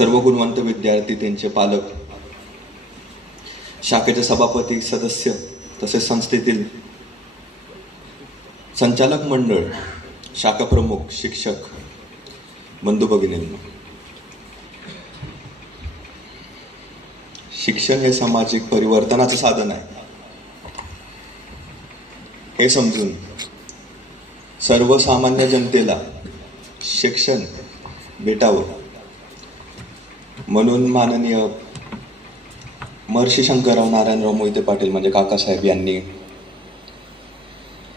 सर्व गुणवंत विद्यार्थी त्यांचे पालक शाखेचे सभापती सदस्य तसेच संस्थेतील संचालक मंडळ शाखा प्रमुख शिक्षक बंधू भगिनींना. शिक्षण हे सामाजिक परिवर्तनाचं साधन आहे. हे समजून सर्वसामान्य जनतेला शिक्षण भेटावं. म्हणून माननीय महर्षी शंकरराव नारायणराव मोहिते पाटील म्हणजे काकासाहेब यांनी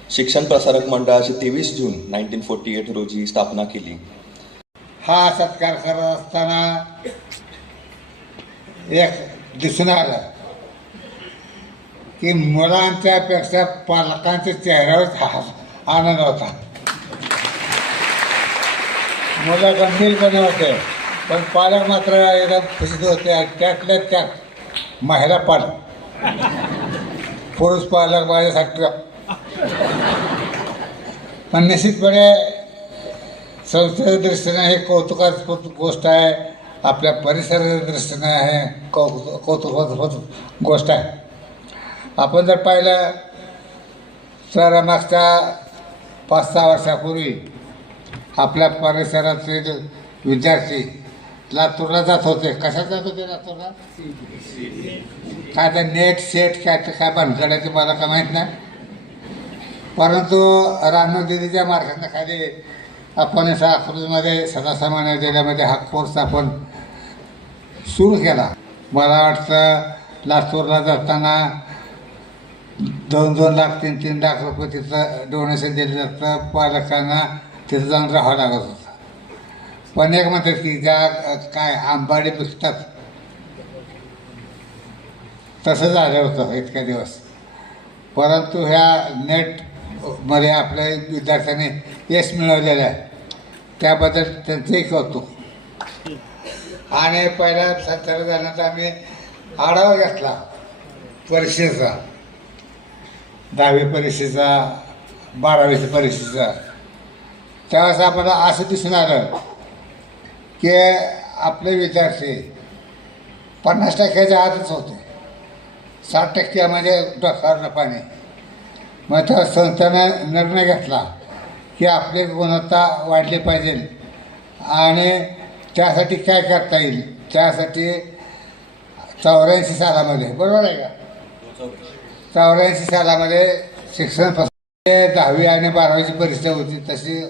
शिक्षण प्रसारक मंडळाची तेवीस जून नाईन्टीन फोर्टी एट रोजी स्थापना केली. हा सत्कार करत असताना एक दिसून आलं की मुलांच्यापेक्षा पालकांच्या चेहऱ्यावर हा आनंद होता. मुलं गंभीरपणे होते. पण पालक मात्र एकदम खुशीत होते. आणि त्यातल्या त्यात महिला पालक पुरुष पालक माझ्यासारखं. पण निश्चितपणे संस्थेच्या दृष्टीने हे कौतुकास्पद गोष्ट आहे. आपल्या परिसराच्या दृष्टीने हे कौ कौतुकास्पद गोष्ट आहे. आपण जर पाहिलं तर मागच्या पाच सहा वर्षापूर्वी आपल्या परिसरातील विद्यार्थी लातूरला जात होते कशात जात होते लातूरला काय ते नेट सेट काय ते काय भानगडायचे मला काय माहीत नाही परंतु रानू दिदीच्या मार्गाने खाली आपण असा अकलूजमध्ये सदासामान्य जिल्ह्यामध्ये हा कोर्स आपण सुरू केला मला वाटतं लातूरला जाताना दोन दोन लाख तीन तीन लाख रुपये तिथं डोनेशन दिलं जातं पालकांना तिथं जाऊन राहावं लागत होतं पण एक म्हणतात की ज्या काय आंबाडे पिकतात तसं झालं होतं इतक्या दिवस. परंतु ह्या नेटमध्ये आपल्या विद्यार्थ्यांनी यश मिळवलेलं आहे. त्याबद्दल त्यांचंही कौतुक. आणि पहिल्या संचालक झाल्यानंतर आम्ही आढावा घेतला परीक्षेचा. दहावी परीक्षेचा बारावीच्या परीक्षेचा. त्यावेळेस आपल्याला असं दिसून आलं की आपले विद्यार्थी पन्नास टक्क्याच्या आतच होते. साठ टक्क्यामध्ये डोसारलं पाणी. मग त्या संस्थेनं निर्णय घेतला की आपली गुणवत्ता वाढली पाहिजे. आणि त्यासाठी काय करता येईल? त्यासाठी चौऱ्याऐंशी सालामध्ये. बरोबर आहे का? चौऱ्याऐंशी सालामध्ये शिक्षण दहावी आणि बारावीची परीक्षा होती. तशी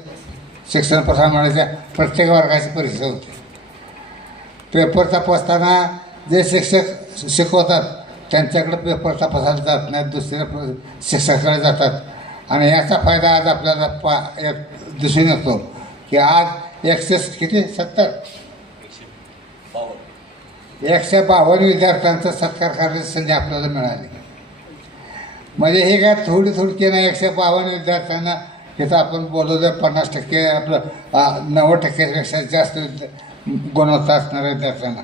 शिक्षण प्रसार मंडळाच्या प्रत्येक वर्गाची परीक्षा होती. पेपर तपासताना जे शिक्षक शिकवतात त्यांच्याकडे पेपर तपासायला जात नाहीत दुसऱ्या शिक्षकाकडे जातात. आणि याचा फायदा आज आपल्याला पा एक दिसून येतो की आज एकशे किती? सत्तर? एकशे बावन्न विद्यार्थ्यांचा सत्कार करण्याची संधी आपल्याला मिळाली. म्हणजे हे काय थोडी थोडकी नाही एकशे बावन्न विद्यार्थ्यांना इथं आपण बोलवलं पन्नास टक्के आपलं नव्वद टक्क्यापेक्षा जास्त गुणवत्ता असणार आहे विद्यार्थ्यांना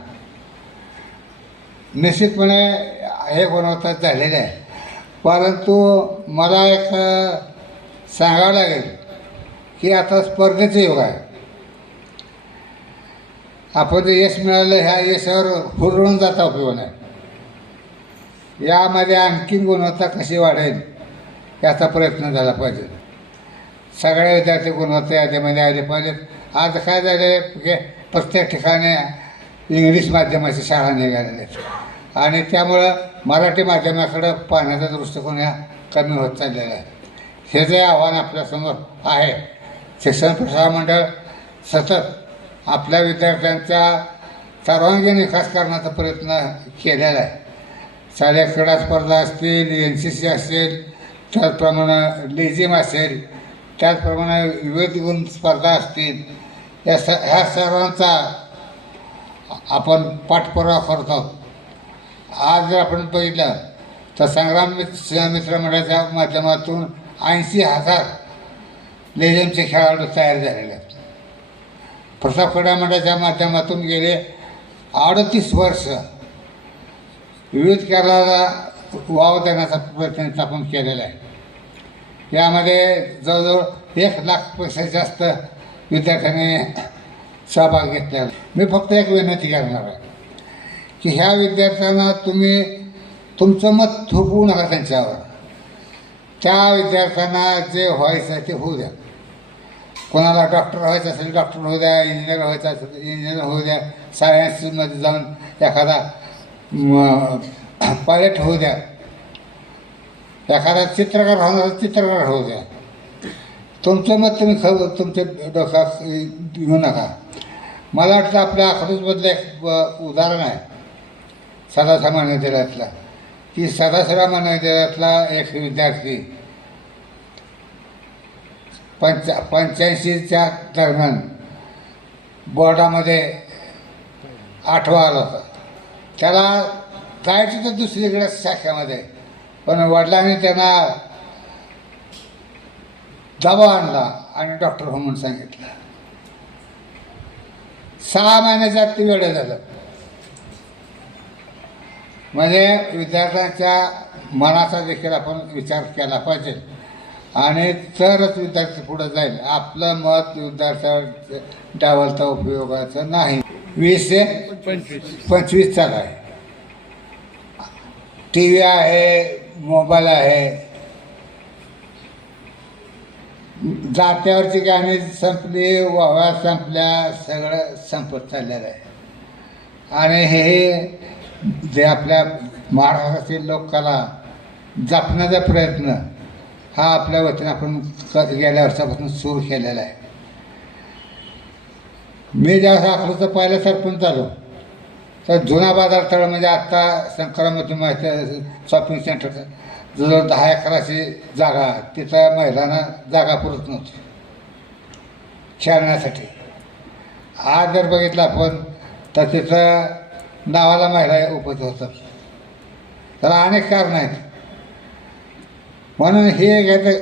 निश्चितपणे हे गुणवत्ता झालेले आहे. परंतु मला एक सांगावं लागेल की आता स्पर्धेचं युग आहे. आपण जे यश मिळालं ह्या यशावर हुरळून जाता उपयोग नाही. यामध्ये आणखीन गुणवत्ता कशी वाढेल याचा प्रयत्न झाला पाहिजे. सगळ्या विद्यार्थी गुणवत्ता यादीमध्ये आले पाहिजेत. आज काय झाले की प्रत्येक ठिकाणी इंग्लिश माध्यमाची शाळा निघालेल्या आहेत आणि त्यामुळं मराठी माध्यमाकडं पाहण्याचा दृष्टिकोन ह्या कमी होत चाललेला आहे. हे जे आव्हान आपल्यासमोर आहे शिक्षण प्रसार मंडळ सतत आपल्या विद्यार्थ्यांचा सर्वांगीण विकास करण्याचा प्रयत्न केलेला आहे. शालेय क्रीडा स्पर्धा असतील एन सी सी असेल त्याचप्रमाणे लेझिम असेल त्याचप्रमाणे विविध गुण स्पर्धा असतील या स ह्या सर्वांचा आपण पाठपुरावा करत. आहोत आज जर आपण बघितलं तर संग्राम मित्र मंडळाच्या माध्यमातून ऐंशी हजार लेझिमचे खेळाडू तयार झालेले आहेत. प्रताप क्रीडा मंडळाच्या माध्यमातून गेले अडतीस वर्ष विविध खेळाला वाव देण्याचा प्रयत्न आपण केलेला आहे. यामध्ये जवळजवळ एक लाखपेक्षा जास्त विद्यार्थ्यांनी सहभाग घेतला मी फक्त एक विनंती करणार आहे की ह्या विद्यार्थ्यांना तुम्ही तुमचं मत थोपवू नका त्यांच्यावर. त्या विद्यार्थ्यांना जे व्हायचं आहे ते होऊ द्या. कोणाला डॉक्टर व्हायचं असेल डॉक्टर होऊ द्या इंजिनियर व्हायचं असेल इंजिनियर होऊ द्या सायन्समध्ये जाऊन एखादा पायलट होऊ द्या. एखादा चित्रकार होणार चित्रकार होऊ द्या. तुमचं मत तुम्ही ख तुमच्या डोक्यात घेऊ नका. मला वाटतं आपल्या अकलूजमधलं एक उदाहरण आहे. सदाशिव विद्यालयातला की सदाशिव विद्यालयातला एक विद्यार्थी पंचा पंच्याऐंशीच्या दरम्यान बोर्डामध्ये आठवा आला होता. त्याला जायचं तर दुसरीकडे शाखेमध्ये. पण वडिलांनी त्यांना दबाव आणला आणि डॉक्टर हो म्हणून सांगितलं. सहा महिन्याच्या ते वेळ झालं. म्हणजे विद्यार्थ्यांच्या मनाचा देखील आपण विचार केला पाहिजे. आणि तरच विद्यार्थी पुढे जाईल. आपलं मत विद्यार्थ्यावर डावलता उपयोगाचं नाही. वीस ते पंचवीस. चाल आहे. टी व्ही आहे मोबाईल आहे. जात्यावरची गाणी संपली वाव्या संपल्या सगळं संपत चाललेलं आहे. आणि हे जे आपल्या महाराष्ट्रातील लोकाला जपण्याचा प्रयत्न हा आपल्या वतीनं आपण गेल्या वर्षापासून सुरू केलेला आहे. मी ज्यावेळेस अकलूचं पहिलं सरपंच झालो तर जुना बाजार तळ म्हणजे आत्ता संक्रामती माहिती शॉपिंग सेंटरचं जवळ दहा एकराची जागा तिथं महिलांना जागा पुरत नव्हती. खेळण्यासाठी. आज जर बघितलं आपण तर तिथं नावाला महिला उपस्थित होतात. त्याला अनेक कारणं आहेत. म्हणून हे एक आहे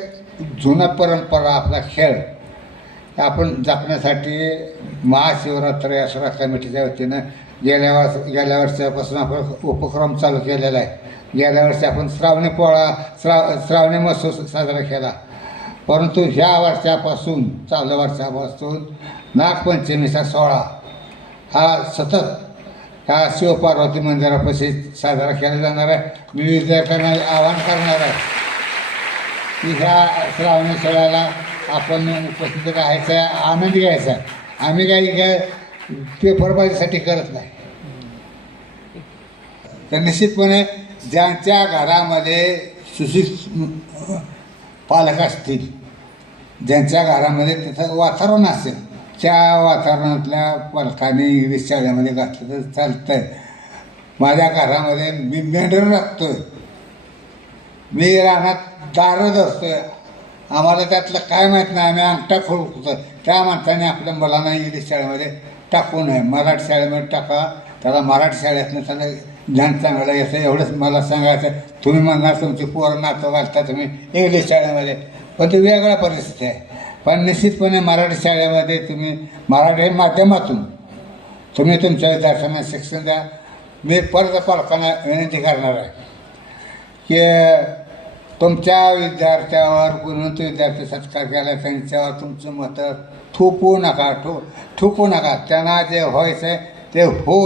जुना परंपरा आपला खेळ. आपण जपण्यासाठी महाशिवरात्र यात्रा कमिटीच्या वतीनं गेल्या वर्ष गेल्या वर्षापासून आपण उपक्रम चालू केलेला आहे. गेल्या वर्षी आपण श्रावणी पोळा श्राव श्रावणी महोत्सव साजरा केला. परंतु ह्या वर्षापासून चालू वर्षापासून नागपंचमीचा सोहळा हा सतत हा शिवपार्वती मंदिरापाशी साजरा केला जाणार आहे. मी विद्यार्थ्यांना आवाहन करणार आहे. की ह्या श्रावणी सोहळ्याला आपण उपस्थित राहायचं आहे आनंद घ्यायचा आहे. आम्ही काही काय पेपरबाजीसाठी करत नाही. तर निश्चितपणे ज्यांच्या घरामध्ये सुशिक्षित पालक असतील ज्यांच्या घरामध्ये तिथं वातावरण असेल त्या वातावरणातल्या पालकांनी इंग्लिश शाळेमध्ये घातलं तर चालतं आहे माझ्या घरामध्ये मी मेंढर राखतोय मी रानात दारं धरतोय. आम्हाला त्यातलं काय माहीत नाही आम्ही अंगठा खोलतो त्या माणसाने आपल्या मुलांना इंग्लिश शाळेमध्ये टाकू नये. मराठी शाळेमध्ये टाका त्याला मराठी शाळेतनं त्याला ज्ञान चांगलं येतं एवढंच मला सांगायचं. तुम्ही म्हणणार तुमची पोरं नातं घालता तुम्ही इंग्लिश शाळेमध्ये. पण ती वेगळ्या परिस्थिती आहे. पण निश्चितपणे मराठी शाळेमध्ये तुम्ही मराठी माध्यमातून तुम्ही तुमच्या विद्यार्थ्यांना शिक्षण द्या. मी परत पालकांना विनंती करणार आहे की तुमच्या विद्यार्थ्यावर गुणवंत विद्यार्थी सत्कार केला त्यांच्यावर तुमचं मतं थुकू नका ठो थुकू नका. त्यांना जे व्हायचं आहे ते होऊ